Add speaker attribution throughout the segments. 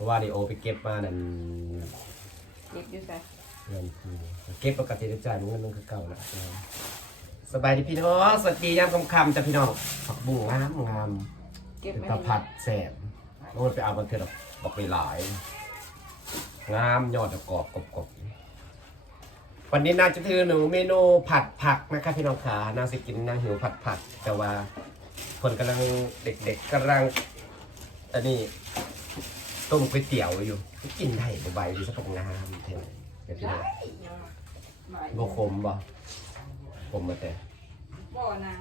Speaker 1: ราะว่าดิโอไปเก็บมานั่น
Speaker 2: เก็บอยู่ใส่
Speaker 1: เงินคือเก็บปกติจะจ่ายเงินมันคือเก่าแหละสบายดีพี่น้องสวัสดียามค่ำๆจ้ะพี่น้องผักบุ้งงามงาม
Speaker 2: เก็บ
Speaker 1: เป็น
Speaker 2: ไม่
Speaker 1: ตะพัดแสบโอ้ยไปเอาบันเทอร์บอกไปหลาย งามยอดดอกกรอบกรอบกรอบวันนี้นางจะถือหนูเมนูผัดผักนะครับพี่น้องขานางสิกินนางหิวผัดผัก แต่ว่าคนกำลังเด็กๆกำลังอันนี้ ต้มก๋วยเตี๋ยวอยู่กินได้บ่ใบดีสักกับงามเท่าไหร่เดี๋ยวพี่น้องโบคมบ่คมมาแต่
Speaker 2: บ่นะ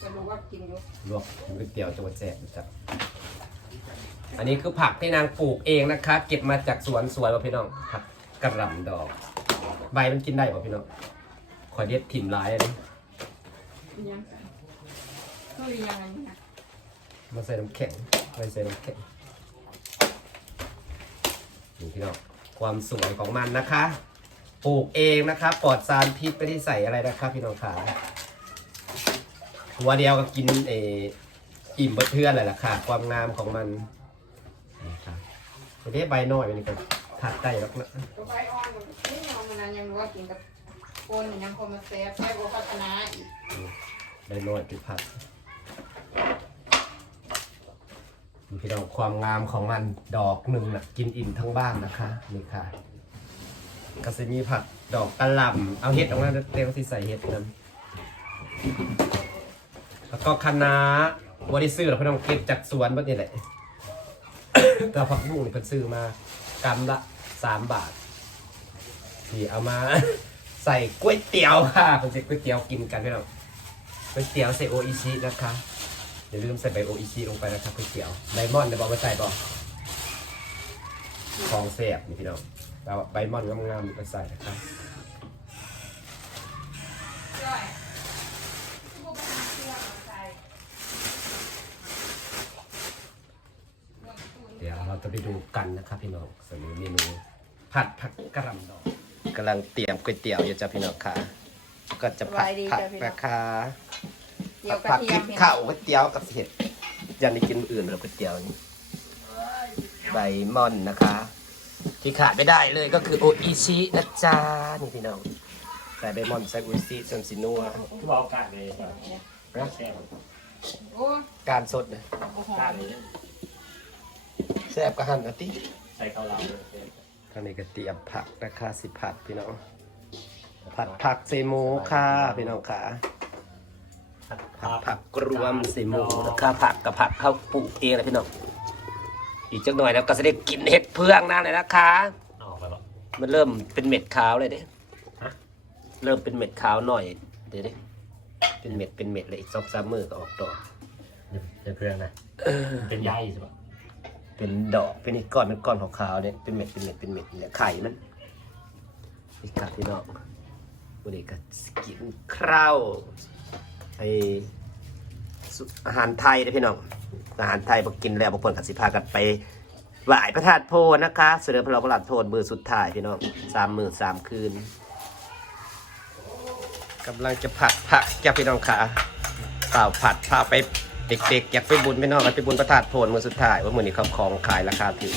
Speaker 2: จะรู้ว่ากินอยู่
Speaker 1: ลวกก๋วยเตี๋ยวจังหวัดแซ่บจัดอันนี้คือผักที่นางปลูกเองนะคะ เก็บมาจากสวนสวยป่ะพี่น้องผักกระหล่ำดอก ใบมันกินได้ป่ะพี่น้องขอเด็ดถิ่มร้ายอันนี้
Speaker 2: ยังไงก็เรียงอะไรเนี่ย
Speaker 1: มาใส่น้ำแข็งไม่ใส่น้ำแข็ง นี่พี่น้องความสวยของมันนะคะ ปลูกเองนะคะปลอดสารพิษไม่ได้ใส่อะไรนะครับพี่น้องขาหัวเดียวก็กินเอออิ่มเบดเทือนเลยล่ะค่ะ ความงามของมันนะครับทีนี้ใบน้อยมันก็ถัดได้แล้วนะ
Speaker 2: ตัวใบอ่อนนี่เอามันนั้นยังรู้ว่ากินกับคนยังคงมาแซ่บแซ่บกว่าพัฒนาอีก
Speaker 1: ใบน้อยไปผัดนี่ พี่น้องความงามของมันดอกหนึ่งนะกินอิ่มทั้งบ้านนะคะนี่ค่ะก็จะมีผักดอกกระหล่ำเอาเห็ดออกมาเต็มที่ใส่เห็ดนั้นแล้วก็คะน้าบริซื้อหรอกพี่น้องเก็บจากสวนบ้านนี่แหละแต่ผักบุ้งนี่เพิ่นซื้อมากำละสามบาทที่เอามาใส่ก๋วยเตี๋ยวค่ะเป็นก๋วยเตี๋ยวกินกันพี่น้องก๋วยเตี๋ยวใส่โออิชินะคะ อย่าลืมใส่ใบโออิชิลงไปนะครับก๋วยเตี๋ยวไดมอนด์เดี๋ยวบอกมาใส่บอกของแซ่บนี่พี่น้องแล้วใบมอนด์งามๆไปใส่นะครับ
Speaker 2: จ้อยพวกมันเชื่อมใส่
Speaker 1: เดี๋ยวเราจะไปดูกันนะครับพี่น้องสำหรับเมนูผัดผักกระหล่ำดอกกำลังเตรียมก๋วยเตี๋ยวอยู่จ้ะพี่น้องค่ะ ก็จะผัดผักนะคะ
Speaker 2: เกี่ยวกระ
Speaker 1: ผัด
Speaker 2: เที
Speaker 1: พ
Speaker 2: ย
Speaker 1: ริ
Speaker 2: ม
Speaker 1: กข้าวก๋วยเตี๋ยวกับเห็ดยันได้กินมื้ออื่นแล้วก๋วยเตี๋ยวนี่ใบม่อนนะคะ ที่ขาดไม่ได้เลยก็คือโออิชินะจ๊ะนี่พี่น้องใส่ใบม่อนใส่โออิชิส่วนสีนัว
Speaker 3: ที่บอกโอกาสเลยแบบ
Speaker 1: นะ
Speaker 3: แซ่บ
Speaker 2: โอ้
Speaker 1: การสดนะ
Speaker 2: โอ้โห
Speaker 3: โอกาสนี้
Speaker 1: แซ่บกระหันนะติ
Speaker 3: ใส่ข้าวเหลาเลยแซ่บ
Speaker 1: ตอนนี้ก็เตรียมผักนะคะสิผัดพี่น้องผัดผักใส่หมูค่ะพี่น้องค่ะ ผักผักรวมใส่หมูนะคะผักกับผักเข้าปลูกเองนะพี่น้องอีกจักหน่อยแล้วก็จะได้กินเห็ดเพื่องนั่นเลยนะคะ
Speaker 3: เอาไปหรอ
Speaker 1: มันเริ่มเป็นเม็ดขาวเลยเด้
Speaker 3: ฮะ
Speaker 1: เริ่มเป็นเม็ดขาวหน่อยเดี๋ยวดิเป็นเม็ดเป็นเม็ดเลยอีกสองสามมือก็ออกดอก
Speaker 3: เป็นเครื่องนะเป็นใยใช่ปะ
Speaker 1: เป็นดอกเป็นอีกก้อนเป็นก้อนขาวๆเนี่ยเป็นเม็ดเป็นเม็ดเป็นเม็ดเนี่ยไข่มันนี่ครับพี่น้องวันนี้ก็สิกินข้าว ไอสุอาหารไทยนะพี่น้องอาหารไทยพอกินแล้วบางคนก็สิพากันไปไหว้พระธาตุโพธิ์นะคะเสด็จพระราชประหลัดโทษมือสุดท้ายพี่น้องสามมือสามคืนกำลังจะผัดผักแกพี่น้องขาเปล่าผัดพาไปเด็กๆอยากไปบุญพี่น้องไปบุญพระธาตุโพธิ์มือสุดท้ายว่ามือนี้เขาของขายราคาถูก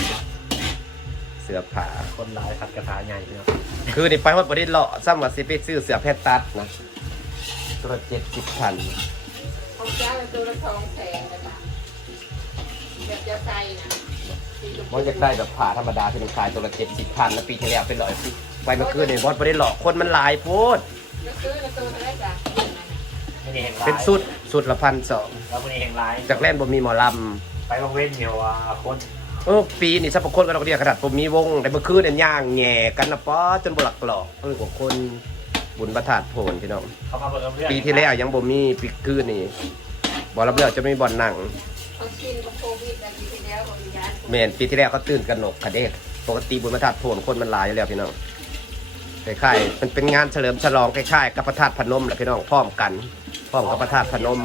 Speaker 1: เสื้อผ้า
Speaker 3: คนลายผัดกระทะใหญ่เนาะ
Speaker 1: คือนี่ไปฮอดบ่ได้เลาะซ้ำว่าสิไปซื้อเสื้อแพทย์ตัดนะ ตัวเจ็ดสิบพัน
Speaker 2: เขาจ้าเป็นตัวละสองแสนเลยนะแบบจะใส่นะ
Speaker 1: มันจะได้แบบผ่าธรรมดาที่มันขายตัวละเจ็ดสิบพันแล้วปีที่แล้วเป็นร้อยสิไปเมื่อคืนนี่บอสบ่ได้เลาะคนมันหลายโพด
Speaker 2: แล้วซื้อละตัวเท่าไหรจ้ะ
Speaker 3: ไม่ได้แห่งลาย
Speaker 1: เป็นสุดสุดละพันสอง
Speaker 3: แล้วไม่ได้แห่งลาย
Speaker 1: จากแรกบ่มีหมอล
Speaker 3: ไปบางเว้นเหี่ยวอะคนำ
Speaker 1: เออปีนี่สักคนก็ดอกเดียขนาดผมมีวงแต่เมื่อคืนเนี่ยย่างแง่กันนะป๊อจนบ่หลักหลอกเออกว่าคน บุญประทาดโพนพี่น้อง
Speaker 3: เขามาเปิดเรื่อง
Speaker 1: ปีที่แล้วยังบ่มีปีคืนนี่บ่รับเลือกจะไม่มีบ่อนหนัง
Speaker 2: เขาชินกับโควิดนะปีที่แล้วเขามียาน
Speaker 1: แม่นปีที่แล้วเขาตื่นกันหนกคาเดชปกติบุญประทาดโพนคนมันหลายอยู่แล้วพี่น้องคล้ายๆมันเป็นงานเฉลิมฉลองคล้ายๆกับพระธาตุพนมแหละพี่น้องพร้อมกันพร้อมกับพระธาตุพนม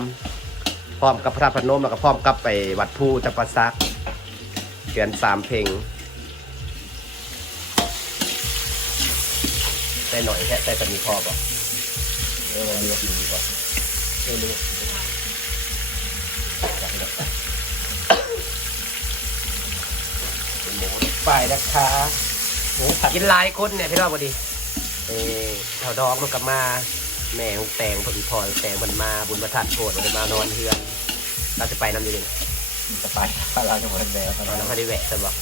Speaker 1: พร้อมกับพระธาตุพนมแล้วก็พร้อมกับไปวัดภูจำปาสักเดือนสามเพลง ได้หน่อยแค่ได้แต่มีพอป่ะเออมีว่ากินดีกว่าเออมีว่ากินดีกว่าจับไปดอกเป็นหมูไปนะคะ
Speaker 3: หมูผัด
Speaker 1: กินหลายคนเนี่ยพี่น้องพอดี เออเท่าดองมันกลับมา แม่ของแตงผลพรแตงผลมาบุญประทัดโผล่มันมานอนเฮือนเราจะไปน้ำอยืน
Speaker 3: จะไปถ้าเราจะหมดแล้วตอน
Speaker 1: เรา
Speaker 3: นั้น
Speaker 1: ไม่ได้แหวะจะบอก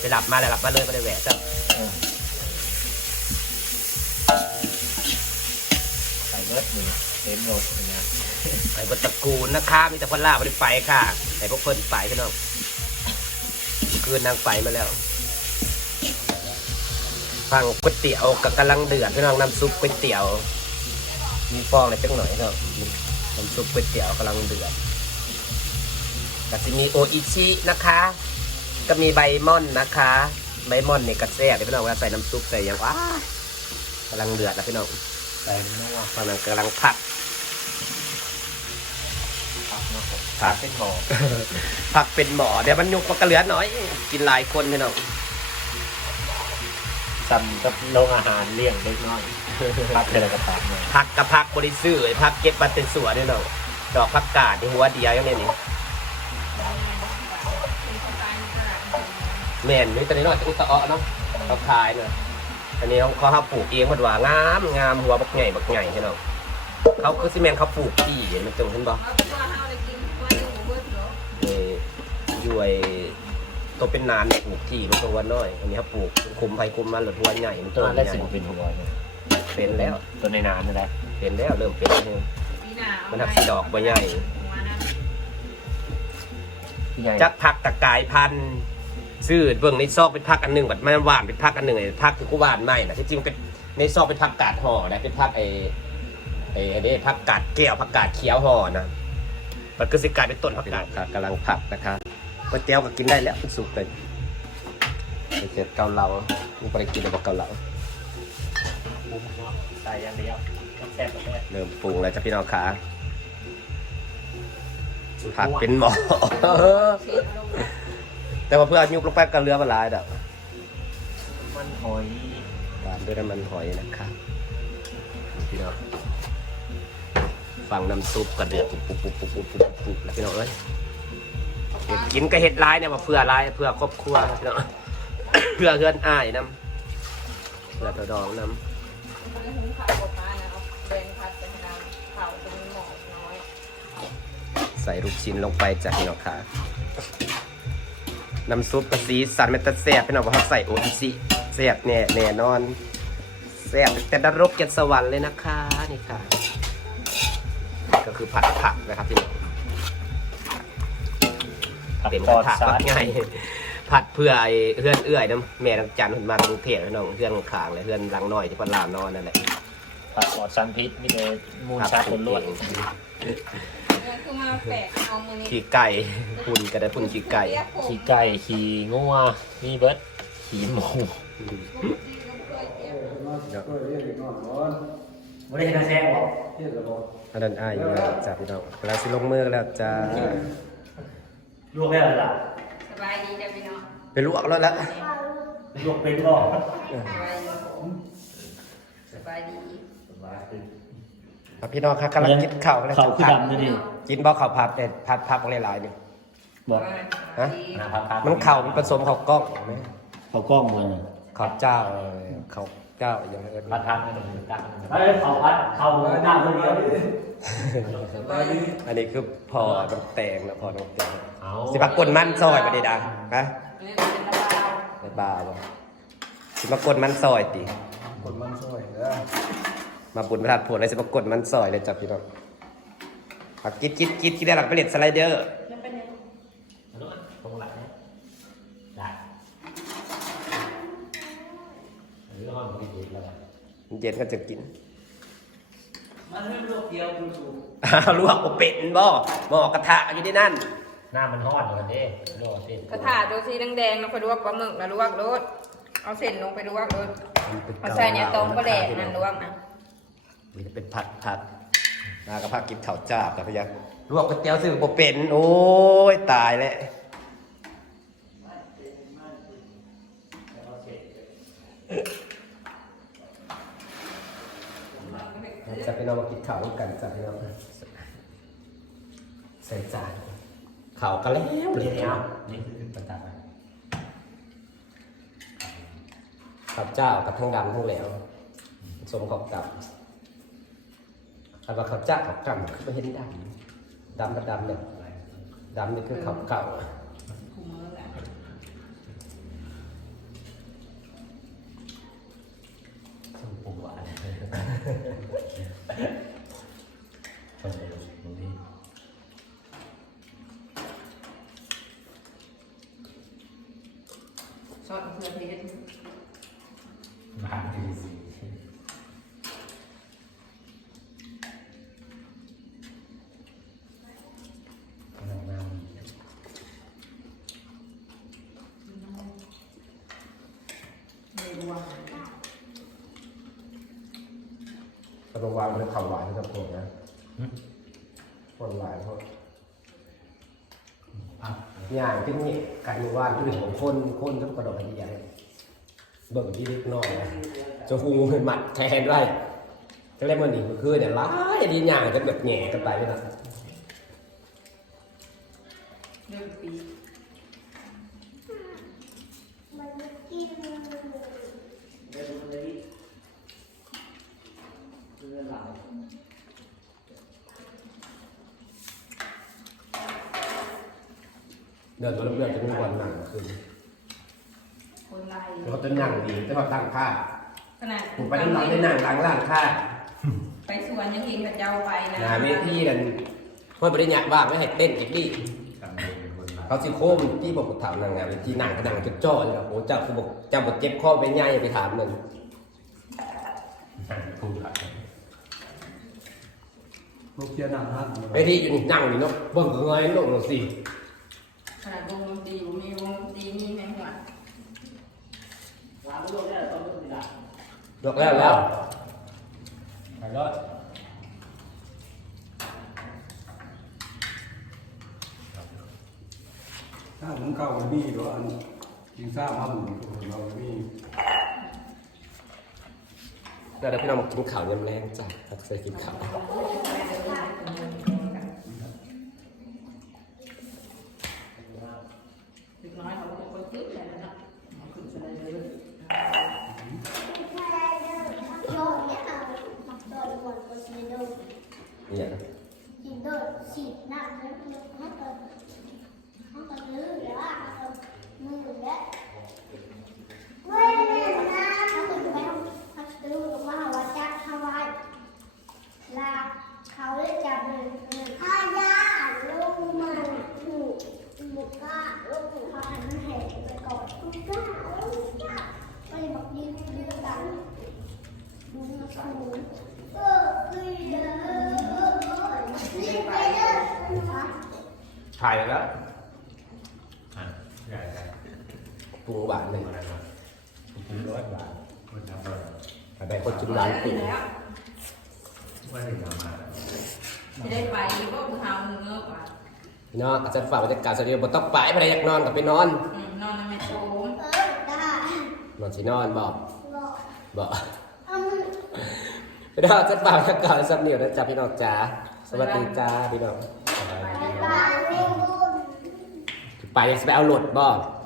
Speaker 1: ไปหลับมาเลยหลับมาเลยไม่ได้แหวะจ้ะ
Speaker 3: เออใส่ เบิร์ดเต็มรถอย่างเงี้ย
Speaker 1: ไอ้บนตระกูลนะคะมีแต่คนล่าไม่ได้ไปค่ะไอ้พวกเพิ่นไปพี่น้องคืนนางไปมาแล้วฟังก๋วยเตี๋ยวกับกำลังเดือดพี่น้องน้ำซุปก๋วยเตี๋ยว มีฟองอะไรจังหน่อยเนาะน้ำซุปก๋วยเตี๋ยวกำลังเดือดก็จะมีโออิชินะคะ ก็มีใบม่อนนะคะใบม่อนเนี่ยกระแซ่บพี่น้องเวลาใส่น้ำซุปใส่อย่างว้ากำลังเดือดแล้วพี่น้อง
Speaker 3: ใส่นัว
Speaker 1: ตอนนั้นกำลังผัด
Speaker 3: ผักเนาะผม
Speaker 1: ผั
Speaker 3: ผั
Speaker 1: ก
Speaker 3: กเป็นหมอ
Speaker 1: ผักเป็นหมอเดี๋ยวมันยุกมันก็เหลือน้อย กินหลายคนพี่น้อง
Speaker 3: ซ้ำกับโรงอาหารเลี้ยงเล็กน้อยผักเทเลกระตับเนี่ย
Speaker 1: ผักกับผักบริสุทธิ์ไอ้ผักเก็บมาเป็นสวนนี่น้องดอกผักกาดที่หัวเดียวอย่างนี้นี่แม่นนี่ตอนนี้น้อยจะอุตะเอะเนาะเขาขายเนาะ อันนี้เขาเขาปลูกเองมันว่างามงามหัวบักใหญ่บักใหญ่พี่น้องเขาคือซีเมนเขาปลูกที่เห็นมันตรงเห็นบ่
Speaker 2: เอาตัวเฮาได้กินตัวนึงบ่เบิดเนาะ
Speaker 1: เอ่ออยู่ไอ้ตัวเป็นนานปลูกที่มันตัวน้อย อันนี้เขาปลูกคุมไปคุมมาหลุดหัวใหญ่มัน
Speaker 3: ตั
Speaker 1: ตัวว
Speaker 3: นั้น
Speaker 1: ให
Speaker 3: ได้
Speaker 1: ญ่
Speaker 3: สิบเป็นหัวเนี่ย
Speaker 1: เป็นแล้ว
Speaker 3: ตัวในน้ำนี่แหละ
Speaker 1: เป็นแล้วเริ่มเป็นแล้ว
Speaker 2: ปีหน้าเอา
Speaker 1: มันทักสีดอกใบใหญ่
Speaker 2: หัวนั้น
Speaker 3: ที่ใหญ่
Speaker 1: จักพักตะกายพันธุ์ ซื้อเบิ่งในซอกเป็นพักอันหนึ่งบัดมันหวานเป็นพักอันหนึ่งไอ้พักที่กูหวานใหม่นะที่จริงมันเป็นในซอกเป็นพักกาดห่อนะเป็นพักไอ้ไอ้ไอ้นี่พักกาดแก้วพักกาดเขียวห่อนะมันก็สิกลายเป็นต้นพักกาดค่ะกำลังผักนะคะก๋วยเตี๋ยวก็กินได้แล้วมันสุกเลยไปเสร็จเกาเหลาไม่ไปกินแต่บอกเกาเหลา
Speaker 3: ปรุงเนาะใส่อย่างเดียวแซ่บแซ่บ
Speaker 1: เริ่มปรุงแล้วจะพี่น้องขาผักเป็นหมอ
Speaker 2: เสียลงมา
Speaker 1: แต่ว่าเพื่อเอายุบลงไปกับเรือมาหลายดอก
Speaker 3: มันหอย
Speaker 1: ตามด้วยน้ำมันหอยนะครับพี่น้องฟังน้ำซุปกระเดือดปุ๊บปุ๊บปุ๊บปุ๊บปุ๊บปุ๊บปุ๊บแล้วพี่น้องเอ้ยเห็ดกินก็เห็ดร้ายเนี่ยมาเพื่อร้ายเพื่อครอบครัวนะพี่น้องเพื่อเพื่อนอ้ายน้ำเพื่อตัวดองน้
Speaker 2: มันจะหุงข้าวออกมานะเอาแดงผัดเป็นน้ำข้าวตรงหม้อน้อยำ
Speaker 1: ใส่ลูกชิ้นลงไปจากพี่น้องขา น้ำซุปกระสีสันเมตาแซ่บพี่น้องว่าเขาใส่โออิชิแซ่บแน่แน่นอนแซ่บแต่นรกเกียรติสวรรค์เลยนะคะนี่ค่ะ ก็คือผัดผักนะครับพี่น้อง
Speaker 3: ผัก
Speaker 1: เป็น
Speaker 3: ป
Speaker 1: ก
Speaker 3: อ
Speaker 1: ระ
Speaker 3: ด
Speaker 1: ทะ
Speaker 3: สา
Speaker 1: ก็
Speaker 3: ด
Speaker 1: ง่ายผัดเพื่อไอ้เพื่อนเอื้อยน้ำแม่น้ำจันทร์เพิ่นมากรุงเทพแล้วน้องเพื่อนขางเลยเพื่อนหลังน้อยที่เพันลามนอนนั่นแหละ
Speaker 3: ผักปอดซันพิษมีแต่มูลชาติล้วน
Speaker 2: ๆเนี่ย คือมาแปะเอามือนี้
Speaker 1: ขี้ไก่ปุ่นก็ได้ปุ่นขี้ไก่
Speaker 2: เรียกผม
Speaker 3: ๆขี้ไก่ขี้งัวมีเบิร์ดขี้หมูไม่ได้เห็นแซ่บหรอ
Speaker 1: อันนั้นอ้ายอยู่แล้วจ้าพี่น้องเราสิลงมือกันแล้วจ้า
Speaker 3: ลวกได้หรือล่ะ
Speaker 2: สบายดีจ้ะพี่น้อง
Speaker 1: ไปลวกแล้วละ
Speaker 3: ลวกเป็นบ่
Speaker 2: สบายดีสบายดี
Speaker 1: เอาพี่น้องครับกำลังกินข้าวกันแล้ว
Speaker 3: เขาคือ
Speaker 1: ผัด
Speaker 3: ดำเลยดิ
Speaker 1: กินบ่ข้าวผัดแต่ผัดผักหลายๆนี่
Speaker 3: บอก
Speaker 1: ฮะ
Speaker 2: ดี
Speaker 1: มันข้าวมันผสมข้าวกล้องไหม
Speaker 3: เขากล้องมือ
Speaker 1: ข้าวเจ้าข้าวเจ้าอย่างเอิ้น
Speaker 3: พัดทางไม่ต้องมือตั้งเฮ้ยเขาพัดเขาหน้าคนเดียว
Speaker 1: อันนี้คือพอน้ำแตงแล้วพอน้ำแตง
Speaker 3: เอา
Speaker 1: สิมากดมันซอยมาดีดาฮะ
Speaker 2: นี่เป็นตะบาว
Speaker 1: ในบาร์บ่สิมากดมันซอยติ
Speaker 4: กดมันช่วยเด้อ
Speaker 1: มาบุญประทัดผลเลยสิมากดมันซอยเลยจับพี่น้องผักกิดกิดกิดกินได้หลักไปเล็ดสไลเดอร์
Speaker 3: ตรงหลังได้อันนี้ห้องมันดีแล้ว
Speaker 1: เย็นก็จะกิน
Speaker 3: มันไม่ลวกเดียวคุณสู
Speaker 1: ลวกเป็นบ่หม้อกระทะอยู่ที่นั่น
Speaker 3: หน้ามันทอดเหมือนเด้ลวกเส้น
Speaker 2: กระถาตัวสีแดงๆเราไปลวกปลาหมึกนะลวกรสเอาเส้นลงไปลวกรสเอาใส่เนี่ยตรงก็แดกนั่นลวกนะ
Speaker 1: นจะเป็นผัดผัดนากระพักกินข้าวจ้าบกับพยักลวกก๋วยเตี๋ยวซื้อบ่เป็น โอ้ย ตายแล้วจะไปนอนมากินข้าวร่วมกันจ้ะพี่น้องใส่จานข้าวกันแล้ว
Speaker 3: เรี
Speaker 1: เรี
Speaker 3: ย
Speaker 1: ย
Speaker 3: น
Speaker 1: น
Speaker 3: เนี้ย
Speaker 1: เอา
Speaker 3: นี่คือประจำ
Speaker 1: ข้าวเจ้ากับทั้งดำทั้งเหลวสมกับกับ อันว่าข้าเจ้ากับกำคือไม่เห็นดำดำกับดำเนี่ยดำนี่คือเขาเก่า
Speaker 2: คุมมือแหละ
Speaker 3: ส้มปูหวานส้มปูตรงนี้
Speaker 2: ซอสมะเขือเทศ
Speaker 3: มาดีสิ
Speaker 2: ไม่รวม
Speaker 1: กระวางเป็นข้าวหวานกับผมนะคนหวานเพราะ
Speaker 3: อะ
Speaker 1: อย่างที่นี่การมีว่านที่หนึ่งของคนคนต้องกระโดดกันใหญ่เบิ่งที่เล็กน้อยนะจะฟูเป็นหมัดแทนไว้จะเล่นมันนี่มันคือเนี่ยร้ายดีอย่างจะแบบแหง่กันไปเลยนะ
Speaker 2: เรื่องปี
Speaker 1: เดินตัวเรื่อยๆจะมีวันหนังคืน
Speaker 2: คนไล่
Speaker 1: แล้วก็จะหนังดีแต่พอตั้งค่า
Speaker 2: ขนาด
Speaker 1: ผมไปน้ำหนักในหนังล้างล่างค่า
Speaker 2: ไปสวนยังเห็นกับเจ้าไปนะ
Speaker 1: งานเวทีนั่นเพื่อนบริญญาบ้างไม่ให้เต้นอีกดิ
Speaker 3: ทำเป็นคนละ
Speaker 1: เขาสิโคมที่ผมถามนางงานเวทีหนังก็หนังจนจ่อเลยครับโอ้เจ้าคือบอกเจ้าบอกเจ็บคอไปง่ายไปถามมัน
Speaker 3: พูดละ
Speaker 4: ลูกเชียร์หนังฮัท
Speaker 1: เวทีอยู่นี่นั่งนี่เนาะเบิ่งเงยลงสิ
Speaker 2: ขนาดวงดนตรีอยู่มีวงดนตรีมีแม่หัว
Speaker 1: ยกแล้วแล้ว
Speaker 3: ไปรอด
Speaker 4: ถ้าผมเก่ามันมีด้วยอันกินซ่ามาหมุนเรามี
Speaker 1: แล้วเดี๋ยวพี่น้องมากินข้าวยำแรงจ้ะทักเซกินข้าว
Speaker 2: เด็กน้อยเขาเป็นคนตื้อแต่ละเนาะขึ้นสไลเดอร์
Speaker 1: เนี่ยนะ
Speaker 5: chỉ đợi xịt nặng nó nó còn nó còn lư đó nó còn mưa đấy quên ra nó còn phải không thật sự lúc mà họ chặt Hawaii là เขาได้จับเลยถ้าย่าลูกมันถูกหมูก้าลูกถูกเขาหันแหกไปก่อนลูกก้าลูกก้าก็เลยบอกยืนยืนกันดูมาสูงเออคือเดินรีบไปเดิน
Speaker 1: ถ่ายแล้ว
Speaker 3: อะใหญ่ใหญ่
Speaker 1: ปรุงหวานหนึ่ง
Speaker 3: อะไรมาคุณร้อยบาทคุณทำอะไร
Speaker 1: แต่คนจุดร้านปรุง
Speaker 2: แล้ว
Speaker 3: ว่าถึงมามา
Speaker 2: จะได้ไปก็เท้าเงือกว่ะ
Speaker 1: พี่น้องอาจารย์ฝากบรรยากาศสวัสดีบ่ต้องไปภรรยากนอนกับไปนอน
Speaker 2: อืมนอนในแม่โชม
Speaker 5: เออได้
Speaker 1: นอนสินอนบอก
Speaker 5: บอก
Speaker 1: บอก
Speaker 5: เอามือ
Speaker 1: พี่น้องอาจารย์ฝากบรรยากาศสักนิดนะจ๊ะพี่น้องจ้าสวัสดีจ้าพี่น้อง
Speaker 3: อะไร
Speaker 5: ไปบ้านไม่รู้
Speaker 1: ไปจะไปเอารถบอก
Speaker 5: ไ